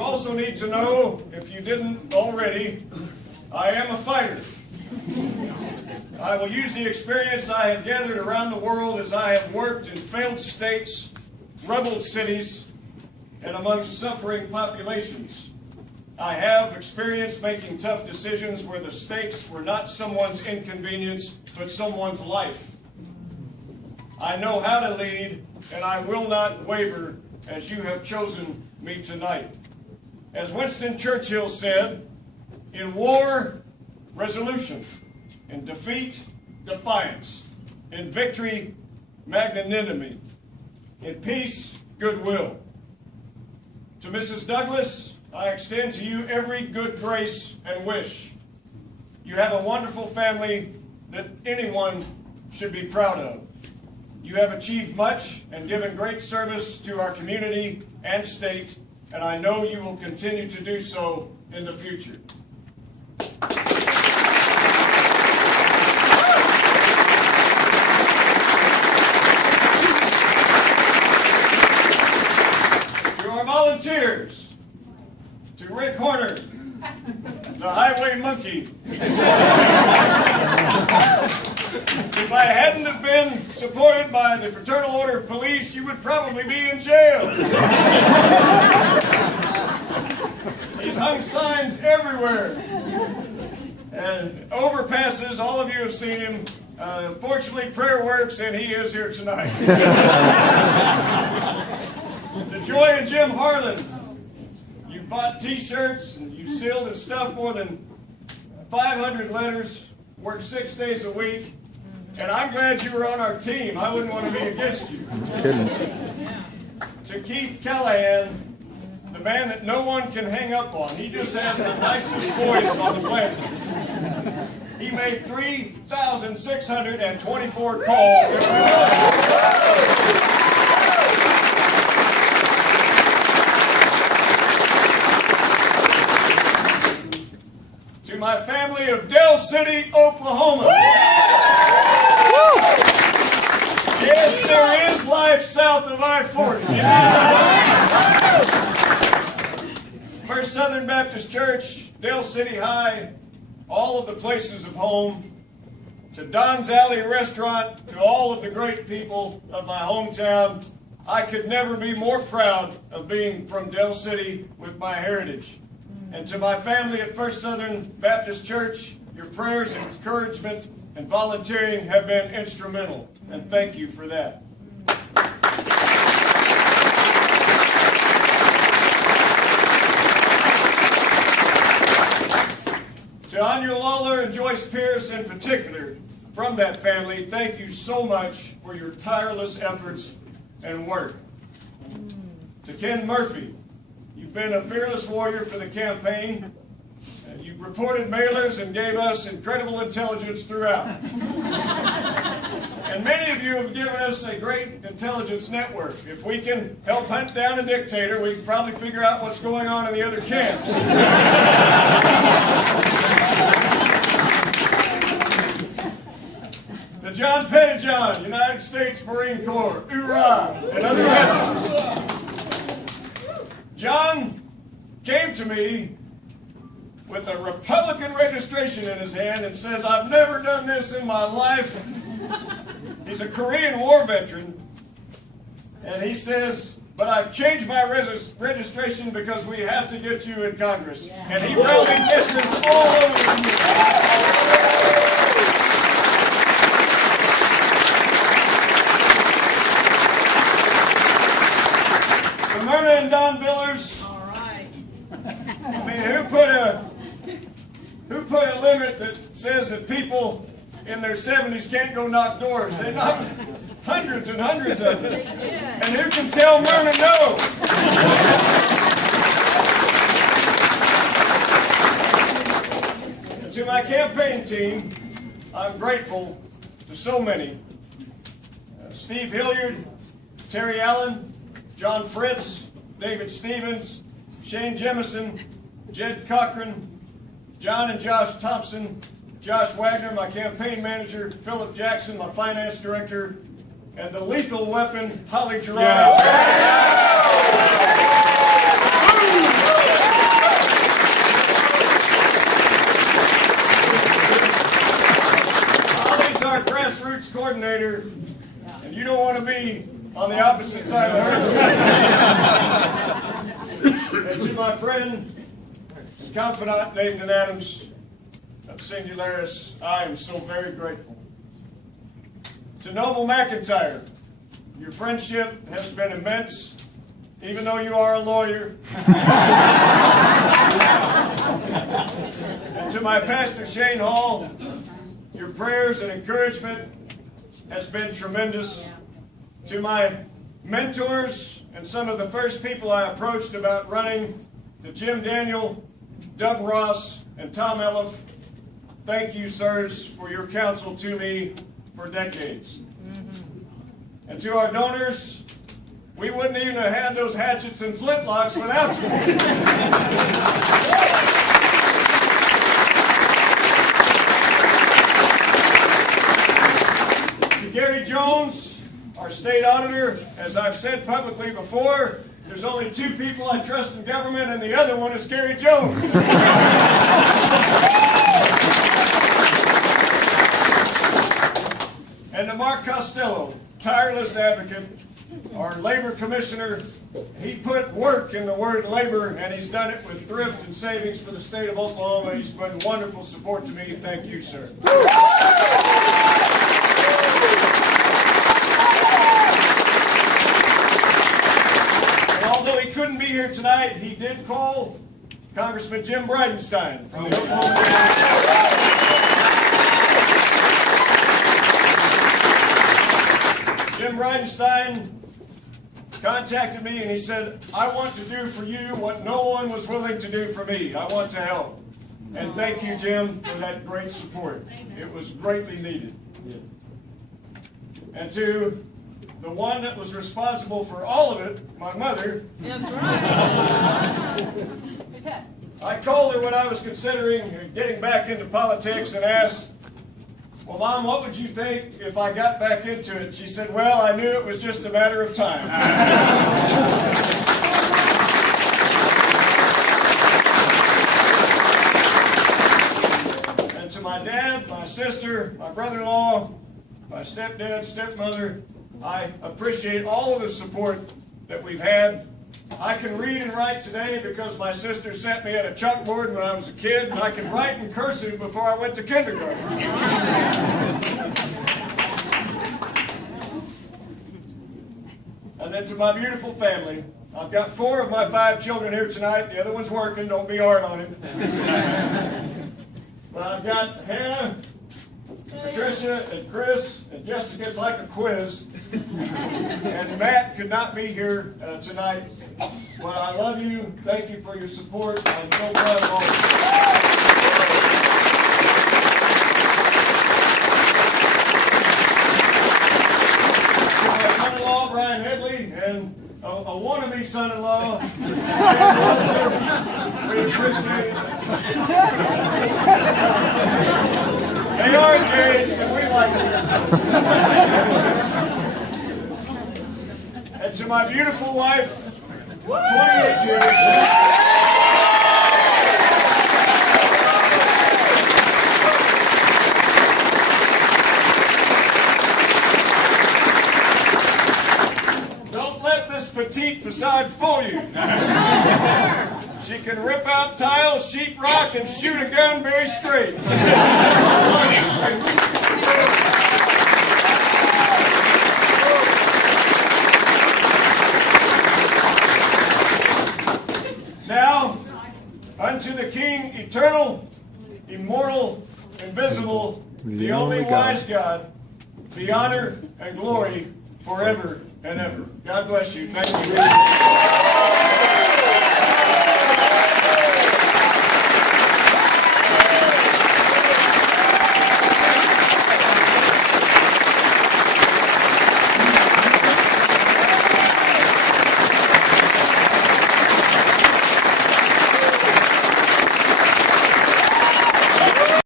You also need to know, if you didn't already, I am a fighter. I will use the experience I have gathered around the world as I have worked in failed states, rebel cities, and among suffering populations. I have experience making tough decisions where the stakes were not someone's inconvenience, but someone's life. I know how to lead, and I will not waver as you have chosen me tonight. As Winston Churchill said, in war, resolution. In defeat, defiance. In victory, magnanimity. In peace, goodwill. To Mrs. Douglas, I extend to you every good grace and wish. You have a wonderful family that anyone should be proud of. You have achieved much and given great service to our community and state, and I know you will continue to do so in the future. To our volunteers, to Rick Horner, the highway monkey. If I hadn't have been supported by the Fraternal Order of Police, you would probably be in jail. He's hung signs everywhere. And overpasses, all of you have seen him. Fortunately, prayer works, and he is here tonight. To Joy and Jim Harlan, you bought T-shirts, and you sealed and stuffed more than 500 letters, worked 6 days a week. And I'm glad you were on our team. I wouldn't want to be against you. To Keith Callahan, the man that no one can hang up on. He just has the nicest voice on the planet. He made 3,624 calls. To my family of Del City, Oklahoma. Yes, there is life south of I-40. First Southern Baptist Church, Del City High, all of the places of home, to Don's Alley Restaurant, to all of the great people of my hometown. I could never be more proud of being from Del City with my heritage. And to my family at First Southern Baptist Church, your prayers and encouragement and volunteering have been instrumental, and thank you for that. To Anya Lawler and Joyce Pierce in particular, from that family, thank you so much for your tireless efforts and work. To Ken Murphy, you've been a fearless warrior for the campaign. You reported mailers and gave us incredible intelligence throughout. And many of you have given us a great intelligence network. If we can help hunt down a dictator, we can probably figure out what's going on in the other camps. To John Pettijohn, United States Marine Corps, hoorah, and other veterans. John came to me with a Republican registration in his hand and says, I've never done this in my life. He's a Korean War veteran. And he says, but I've changed my registration because we have to get you in Congress. Yeah. And he rallied veterans all over the community. To Myrna and Don Billers. All right. I mean, who put a limit that says that people in their 70s can't go knock doors? They knocked hundreds and hundreds of them. And who can tell Myrna no? And to my campaign team, I'm grateful to so many. Steve Hilliard, Terry Allen, John Fritz, David Stevens, Shane Jemison, Jed Cochran, John and Josh Thompson, Josh Wagner, my campaign manager, Philip Jackson, my finance director, and the lethal weapon, Holly Gerard. Yeah. on the opposite side of her. And to my friend and confidant Nathan Adams of Singularis, I am so very grateful. To Noble McIntyre, your friendship has been immense, even though you are a lawyer. And to my pastor Shane Hall, your prayers and encouragement has been tremendous. To my mentors and some of the first people I approached about running, to Jim Daniel, Doug Ross, and Tom Elliff, thank you, sirs, for your counsel to me for decades. And to our donors, we wouldn't even have had those hatchets and flintlocks without you. To Gary Jones, our state auditor, as I've said publicly before, there's only two people I trust in government, and the other one is Gary Jones. And to Mark Costello, tireless advocate, our labor commissioner. He put work in the word labor, and he's done it with thrift and savings for the state of Oklahoma. He's been wonderful support to me. Thank you, sir. And although he couldn't be here tonight, he did call Congressman Jim Bridenstine from the Oklahoma Jim Bridenstine contacted me and he said, I want to do for you what no one was willing to do for me. I want to help. And thank you, Jim, for that great support. It was greatly needed. And to the one that was responsible for all of it, my mother. That's right. I called her when I was considering getting back into politics and asked, well, Mom, what would you think if I got back into it? She said, well, I knew it was just a matter of time. And to my dad, my sister, my brother-in-law, my stepdad, stepmother, I appreciate all of the support that we've had. I can read and write today because my sister sent me at a chalkboard when I was a kid, and I can write in cursive before I went to kindergarten. And then to my beautiful family, I've got 4 of my 5 children here tonight. The other one's working, don't be hard on him. But I've got Hannah, Patricia, and Chris, and Jessica. It's like a quiz. And Matt could not be here tonight. But I love you. Thank you for your support. I'm so proud of all of you. My son-in-law, Brian Headley, and a wannabe son-in-law, we appreciate it. They are engaged, and we like it. And to my beautiful wife, 28 years. Don't let this petite facade fool you. She can rip out tiles, sheetrock, and shoot a gun very straight. Now, unto the King, eternal, immortal, invisible, the only wise God, be honor and glory forever and ever. God bless you. Thank you.